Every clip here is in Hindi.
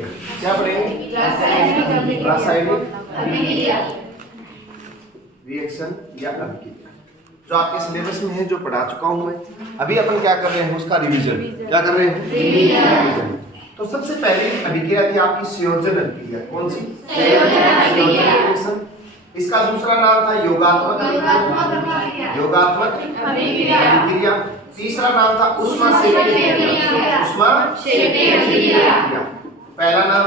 अभिक्रिया। क्या पढ़ेंगे? रासायनिक रिएक्शन या अभिक्रिया, जो आपके सिलेबस में है, जो पढ़ा चुका हूं मैं। अभी अपन क्या कर रहे हैं, उसका रिवीजन। क्या कर रहे हैं? रिवीजन। तो सबसे पहली अभिक्रिया थी आपकी संयोजन अभिक्रिया। कौन सी? संयोजन। इसका दूसरा नाम था योगात्मक अभिक्रिया। तीसरा नाम था ऊष्माक्षेपीय अभिक्रिया। पहला नाम।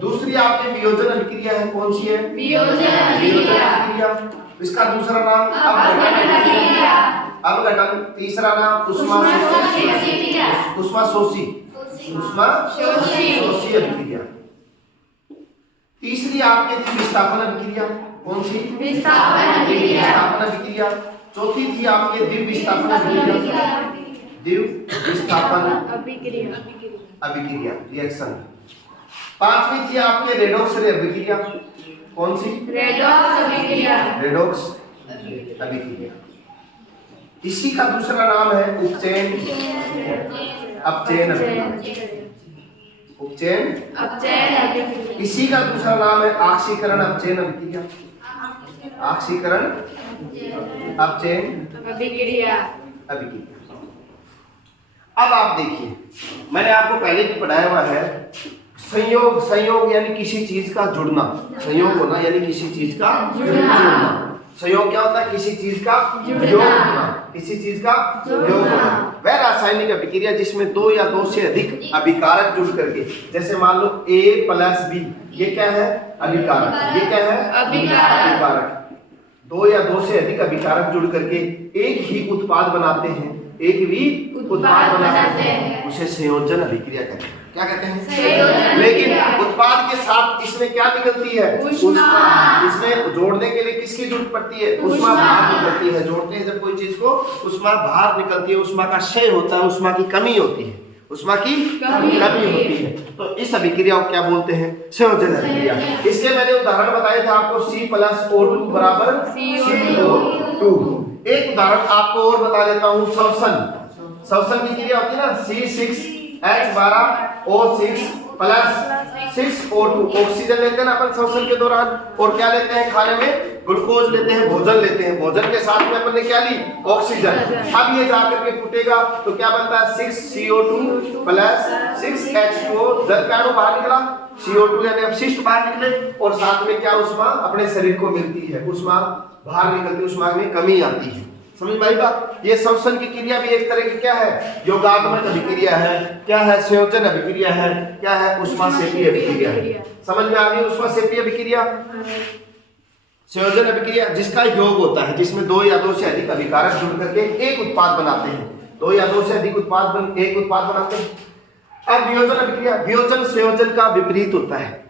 दूसरी आपकी वियोजन अभिक्रिया है। कौन सी है? वियोजन अभिक्रिया। इसका दूसरा नाम अवघटन। तीसरा नाम ऊष्माशोषी अभिक्रिया। तीसरी आपके थी विस्थापन अभिक्रिया। कौन सी? विस्थापन अभिक्रिया। चौथी थी आपके द्विव विस्थापन अभिक्रिया रिएक्शन। पांचवी थी आपके रेडॉक्स अभिक्रिया। कौन सी? रेडॉक्स अभिक्रिया। इसी का दूसरा नाम है अपचयन अभिक्रिया। इसी का दूसरा नाम है ऑक्सीकरण अपचयन अभिक्रिया। अब आप देखिए, मैंने आपको पहले भी पढ़ाया हुआ है, संयोग यानी किसी चीज का जुड़ना। संयोग होना यानी किसी चीज का जुड़ना। संयोग क्या होता है? किसी चीज का योग होना। किसी चीज का योग होना। वह रासायनिक अभिक्रिया जिसमें दो या दो से अधिक अभिकारक जुड़ करके, जैसे मान लो A+B, ये क्या है? अभिकारक। ये क्या है? अभिकारक। दो या दो से अधिक अभिकारक जुड़ करके एक ही उत्पाद बनाते हैं। उसे संयोजन अभिक्रिया कहते हैं। क्या कहते हैं? लेकिन उत्पाद के साथ इसमें क्या निकलती है? इसमें जोड़ने के लिए किसकी जरूरत पड़ती है? ऊष्मा बाहर निकलती है। जोड़ते हैं जब कोई चीज को, ऊष्मा बाहर निकलती है, ऊष्मा का क्षय होता है, ऊष्मा की कमी होती है। कमी होती है। तो इस अभिक्रिया को क्या बोलते हैं? संयोजन अभिक्रिया। इसके मैंने उदाहरण बताए थे आपको, C+O2 बराबर CO2। एक उदाहरण आपको और बता देता हूँ, श्वसन की क्रिया होती है ना, C6H12O6 + 6O2। ऑक्सीजन लेते हैं ना अपन श्वसन के दौरान, और क्या लेते हैं? खाने में ग्लूकोज लेते हैं, भोजन लेते हैं। भोजन के साथ में अपन ने क्या ली? ऑक्सीजन। अब ये जाकर के फूटेगा तो क्या बनता है? 6CO2 + 6H2O। जल का अणु बाहर निकला, CO2 यानी अपशिष्ट बाहर निकले, और साथ में क्या ऊष्मा अपने शरीर को मिलती है। ऊष्मा बाहर निकलती है, ऊष्मा में कमी आती है। समझ में आई बात? ये श्वसन की क्रिया भी एक तरह की क्या है? योगात्मक अभिक्रिया है। क्या है? संयोजन अभिक्रिया है। क्या है? ऊष्माक्षेपीय अभिक्रिया है। समझ में आ गई? ऊष्माक्षेपीय अभिक्रिया, संयोजन अभिक्रिया जिसका योग होता है, जिसमें दो या दो से अधिक अभिकारक जुड़ करके एक उत्पाद बनाते हैं। दो या दो से अधिक एक उत्पाद बनाते हैं। अब वियोजन अभिक्रिया, वियोजन संयोजन का विपरीत होता है।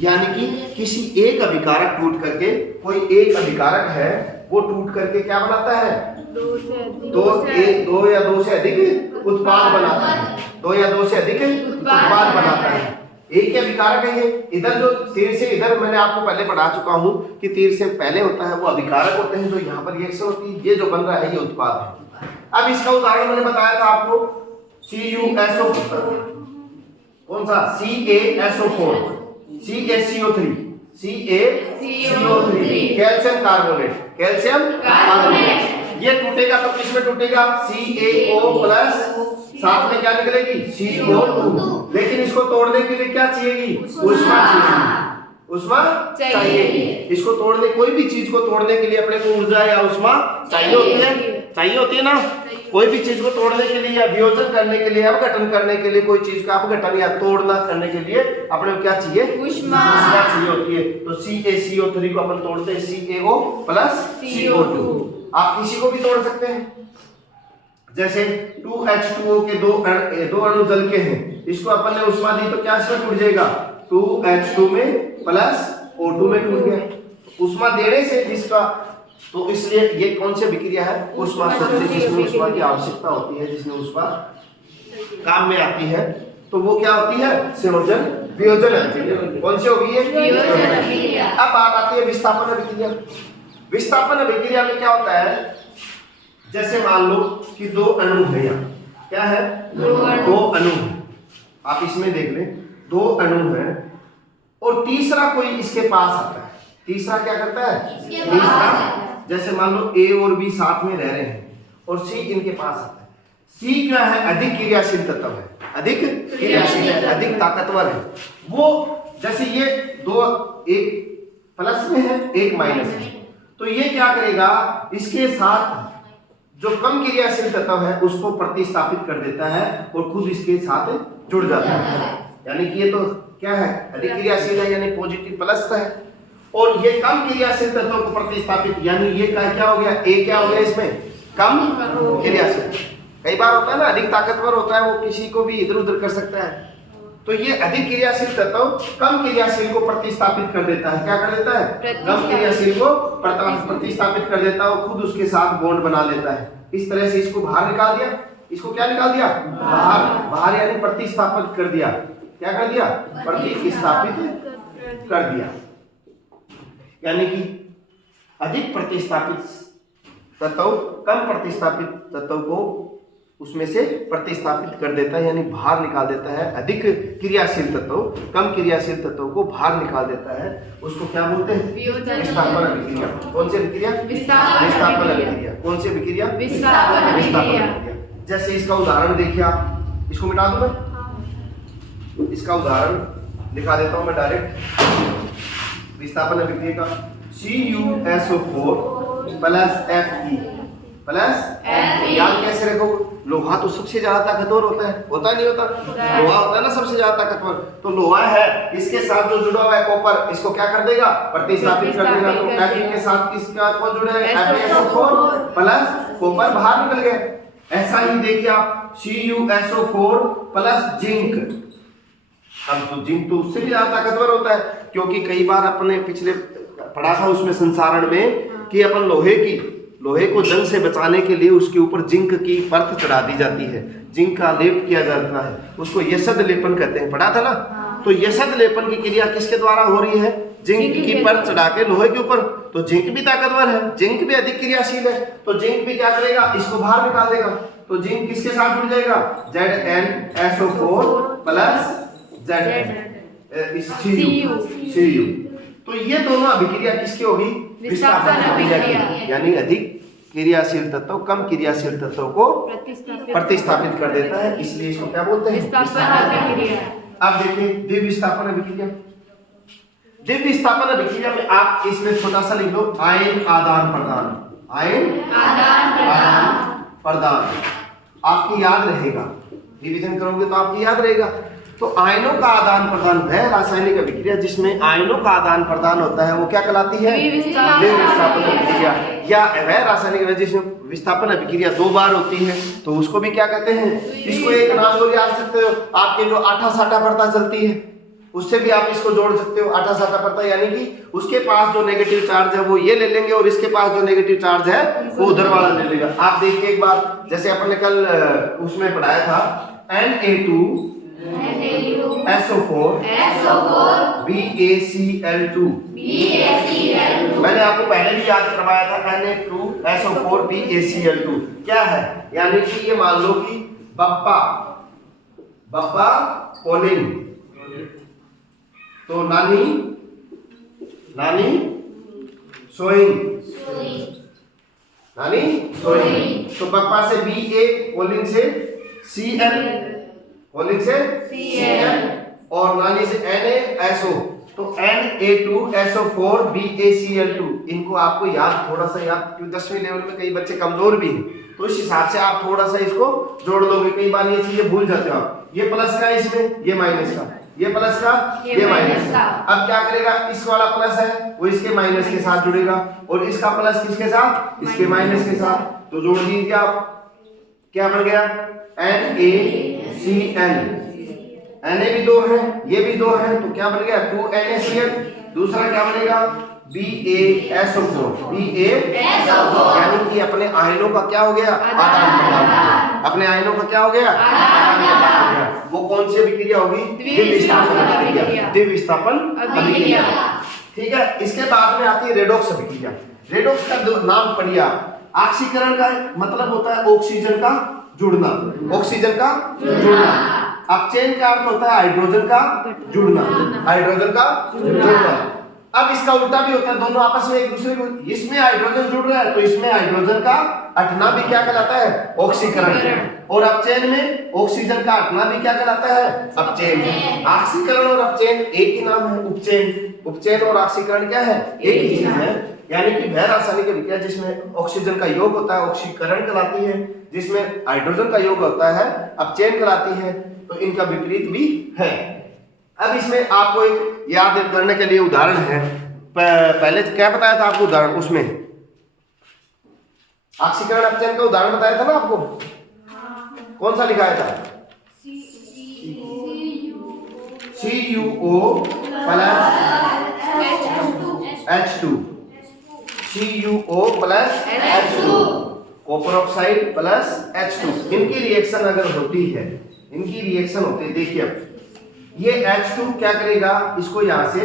यानी कि किसी एक अभिकारक टूट करके, कोई एक अभिकारक है वो टूट करके क्या बनाता है? दो या दो से अधिक उत्पाद बनाता है। दो या दो से अधिक उत्पाद बनाता है। एक ही अभिकारक है ये। इधर जो तीर से इधर मैंने आपको पहले पढ़ा चुका हूं कि तीर से पहले होता है वो अभिकारक होते हैं, जो यहाँ पर रिएक्शन होती है। ये जो बन रहा है ये उत्पाद है। अब इसका उदाहरण मैंने बताया था आपको, CuSO4। कौन सा? CaSO4, CaCO3, calcium carbonate. ये टूटेगा तो किसमें टूटेगा? CaO+, साथ में क्या निकलेगी? CO2। लेकिन इसको तोड़ने के लिए क्या चाहिएगी? ऊष्मा चाहिए। इसको तोड़ने, कोई भी चीज को तोड़ने के लिए अपने को ऊर्जा या ऊष्मा चाहिए होती है ना। कोई भी चीज को तोड़ने के लिए या वियोजन करने के लिए, अपघटन करने के लिए, कोई चीज का अपघटन या तोड़ना करने के लिए अपने को क्या चाहिए? ऊष्मा चाहिए होती है। तो CaCO3 को अपन तोड़ते हैं CaO+ CO2। आप किसी को भी तोड़ सकते हैं। जैसे 2H2O के दो अणु जल के हैं, इसको अपन ने ऊष्मा दी तो क्या इसमें टूट जाएगा? 2H2 में प्लस O2 में टूट गया। ऊष्मा देने से जिसका, तो इसलिए ये कौन सी अभिक्रिया है? ऊष्माशोषी, जिसमें ऊष्मा की आवश्यकता होती है, जिसमें ऊष्मा काम में आती है, तो वो क्या होती है? संयोजन वियोजन अभिक्रिया। कौन सी होगी? वियोजन अभिक्रिया। अब बात आती है विस्थापन अभिक्रिया। विस्थापन अभिक्रिया में क्या होता है? जैसे मान लो कि दो अणु है, यहाँ क्या है? दो अणु। आप इसमें देख लें, दो अणु हैं और तीसरा कोई इसके पास आता है, तीसरा क्या करता है, तीसरा जैसे मान लो ए और बी साथ में रह रहे हैं और सी इनके पास आता है। सी क्या है, अधिक क्रियाशील तत्व है, अधिक क्रियाशील है, अधिक ताकतवर है। वो जैसे ये दो, एक प्लस में है एक माइनस है, तो ये क्या करेगा, इसके साथ जो कम क्रियाशील तत्व है उसको प्रतिस्थापित कर देता है और खुद इसके साथ जुड़ जाता है। यानी कि ये तो क्या है, अधिक क्रियाशील है यानी पॉजिटिव प्लस है, और ये कम क्रियाशील तत्वों को प्रतिस्थापित, यानी ये क्या हो गया, ए क्या हो गया इसमें, कम क्रियाशील। कई बार होता है ना, अधिक ताकतवर होता है वो किसी को भी इधर उधर कर सकता है, तो ये अधिक क्रियाशील तत्व कम क्रियाशील को प्रतिस्थापित कर देता है। क्या कर देता है, कम क्रियाशील को प्रतिस्थापित कर देता है और खुद उसके साथ बॉन्ड बना लेता है। इस तरह से इसको बाहर निकाल दिया, इसको क्या निकाल दिया, बाहर, बाहर यानी प्रतिस्थापित कर दिया। क्या कर दिया, प्रतिस्थापित कर दिया, यानी कि अधिक प्रतिस्थापित तत्व कम प्रतिस्थापित तत्व को उसमें से प्रतिस्थापित कर देता है, यानी बाहर निकाल देता है। अधिक क्रियाशील तत्व कम क्रियाशील तत्व को बाहर निकाल देता है, उसको क्या बोलते हैं, विस्थापन अभिक्रिया। कौन सी अभिक्रिया, विस्थापन अभिक्रिया। कौन सी अभिक्रिया, विस्थापन अभिक्रिया। जैसे इसका उदाहरण देखिए आप, इसको मिटा दूं मैं, इसका उदाहरण दिखा देता हूं मैं डायरेक्ट। विस्थापन अभिक्रिया का CuSO4 प्लस Fe प्लस, याद कैसे रखोगे, लोहा तो सबसे ज्यादा ताकतवर होता है, होता नहीं होता, लोहा होता है ना सबसे ज्यादा ताकतवर, तो लोहा है, इसके साथ जो जुड़ा हुआ है कॉपर, इसको क्या कर देगा, प्रतिस्थापित कर देगा। तो Fe के साथ किसका कौन जुड़ा है, FeSO4 प्लस कॉपर बाहर निकल गया। ऐसा ही देखिए आप CuSO4 प्लस जिंक। अब तो जिंक तो उससे भी ज्यादा ताकतवर होता है, क्योंकि कई बार अपने पिछले पढ़ा था उसमें संसारण में कि अपन लोहे को जंग से बचाने के लिए उसके ऊपर जिंक की परत चढ़ा दी जाती है, जिंक का लेप किया जाता है, उसको यशद लेपन कहते हैं, पढ़ा था ना। तो यशद लेपन की क्रिया किसके द्वारा हो रही है, जिंक की परत चढ़ा के लोहे के ऊपर। तो जिंक भी ताकतवर है, जिंक भी अधिक क्रियाशील है, तो जिंक भी क्या करेगा, इसको बाहर निकाल देगा। तो जिंक किसके साथ जुड़ जाएगा, ZnSO4 प्लस Cu। तो ये दोनों अभिक्रिया किसकी होगी, विस्थापन अभिक्रिया, यानी अधिक क्रियाशील तत्व कम क्रियाशील तत्व को प्रतिस्थापित कर देता है, इसलिए इसको क्या बोलते हैं, विस्थापन अभिक्रिया। अब देखिए द्विविस्थापन अभिक्रिया। द्विविस्थापन अभिक्रिया में आप इसमें छोटा सा लिख दो, आयन आदान प्रदान, आयन आदान प्रदान, आपकी याद रहेगा, रिवीजन करोगे तो आपकी याद रहेगा। तो आयनों का आदान प्रदान वह रासायनिक अभिक्रिया जिसमें आयनों का आदान प्रदान होता है, वो क्या कहलाती है, द्विविस्थापन अभिक्रिया। या वह रासायनिक जिसमें विस्थापन अभिक्रिया दो बार होती है, तो उसको भी क्या कहते हैं, इसको एक नाम जोड़ याद सकते हो, आपके जो आटा साटा परता चलती है उससे भी आप इसको जोड़ सकते हो, आटा साटा परता, यानी कि उसके पास जो नेगेटिव चार्ज है वो ये ले लेंगे और इसके पास जो नेगेटिव चार्ज है वो उधर वाला ले लेगा। आप देखिए एक बार, जैसे अपन ने कल उसमें पढ़ाया था Na2SO4 BaCl2, मैंने आपको पहले भी याद करवाया था, Na2SO4 BaCl2 क्या है, यानी कि ये मान लो कि बप्पा पोलिंग, तो नानी सोइंग, तो बप्पा से Ba, पोलिंग से Cl, और नानी से NaSO, तो Na2SO4 BaCl2। इनको आपको याद थोड़ा सा याद, क्योंकि 10वीं लेवल में कई बच्चे कमजोर भी हैं, तो इस हिसाब से आप थोड़ा सा इसको जोड़ लोगे। कई बार ये चीजें भूल जाते हो आप, ये प्लस का इसमें, ये माइनस का, ये प्लस का, ये माइनस का। अब क्या करेगा, इस वाला प्लस है वो इसके माइनस के साथ जुड़ेगा और इसका प्लस किसके साथ, इसके माइनस के साथ, तो जोड़ दीजिए आप, क्या बन गया, NaCl, Na भी दो है, ये भी दो है, तो क्या बन गया 2NaCl। दूसरा क्या बनेगा, BaSO4, यानी कि अपने आयनों का क्या हो गया, आदान प्रदान, अपने आयनों का क्या हो गया, आदान प्रदान। वो कौन सी अभिक्रिया होगी, द्विविस्थापन अभिक्रिया। ठीक है, इसके बाद में आती है रेडॉक्स अभिक्रिया। रेडॉक्स का नाम पढ़िए आप, ऑक्सीकरण का मतलब होता है ऑक्सीजन का जुड़ना, ऑक्सीजन का जुड़ना। अपचयन का अर्थ होता है हाइड्रोजन का जुड़ना, हाइड्रोजन का जुड़ना। अब इसका उल्टा भी होता है, दोनों आपस में एक दूसरे को, इसमें हाइड्रोजन जुड़ रहा है तो इसमें हाइड्रोजन का हटना भी क्या कहलाता है, ऑक्सीकरण। और अपचयन में ऑक्सीजन का हटना भी क्या कहलाता है, अपचयन। ऑक्सीकरण और अपचयन एक ही नाम है, उपचयन। उपचयन और ऑक्सीकरण क्या है, एक ही चीज है। यानी कि वह रासायनिक अभिक्रिया जिसमें ऑक्सीजन का योग होता है ऑक्सीकरण कहलाती है, जिसमें हाइड्रोजन का योग होता है अपचयन कहलाती है। तो इनका विपरीत भी है। अब इसमें आपको एक याद करने के लिए उदाहरण है, पहले क्या बताया था आपको उदाहरण, उसमें ऑक्सीकरण अपचयन का उदाहरण बताया था ना आपको, कौन सा लिखाया था, CuO plus H2, CuO plus H2, copper oxide plus H2। इनकी रिएक्शन अगर होती है, इनकी रिएक्शन होती है, देखिए अब ये H2 क्या करेगा, इसको यहां से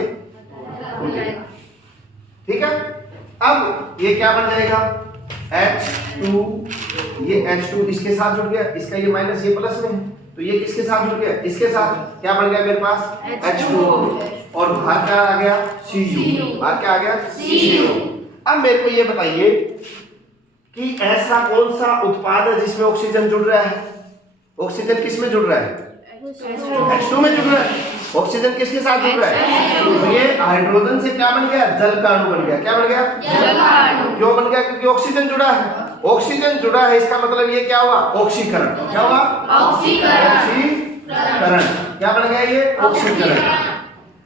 उठाएगा, ठीक है। अब ये क्या बन जाएगा, H2, ये H2 इसके साथ जुड़ गया, इसका ये माइनस ये प्लस में है, तो ये किसके साथ जुड़ गया, इसके साथ, क्या बन गया मेरे पास H2, और बाहर क्या आ गया, Cu, बाहर क्या आ गया Cu। अब मेरे को ये बताइए कि ऐसा कौन सा उत्पाद है जिसमें ऑक्सीजन जुड़ रहा है, ऑक्सीजन किस में जुड़ रहा है, H2 में जुड़ रहा है। ऑक्सीजन किसके साथ जुड़ रहा है, तो ये हाइड्रोजन से क्या बन गया, जल का अणु बन गया। क्या बन गया, जल का अणु। क्यों बन गया, क्योंकि ऑक्सीजन जुड़ा है, ऑक्सीजन जुड़ा है, इसका मतलब ये क्या हुआ, ऑक्सीकरण। क्या हुआ, ऑक्सीकरण, ऑक्सीकरण। क्या बन गया ये, ऑक्सीकरण।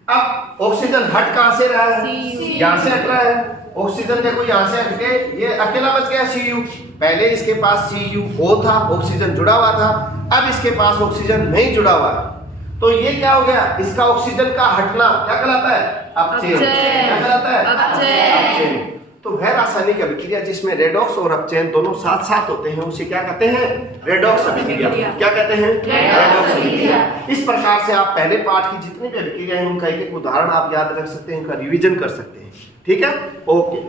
अब ऑक्सीजन हट कहां से रहा है, यहां से हट रहा है। ऑक्सीजन देखो यहां से हट के ये अकेला बच गया Cu। पहले इसके पास CuO था, ऑक्सीजन जुड़ा हुआ था, अब इसके पास ऑक्सीजन नहीं जुड़ा हुआ है, तो ये क्या हो गया, इसका ऑक्सीजन का हटना क्या कहलाता है, अपचयन। क्या कहलाता है, अपचयन। तो वह रासायनिक अभिक्रिया जिसमें रेडॉक्स और अपचयन दोनों साथ साथ होते हैं उसे क्या कहते हैं, रेडॉक्स अभिक्रिया। क्या कहते हैं, रेडॉक्स अभिक्रिया। इस प्रकार से आप पहले पाठ की जितनी भी अभिक्रिया हैं उनका एक एक उदाहरण आप याद रख सकते हैं, इनका रिवीजन कर सकते हैं। ठीक है, ओके।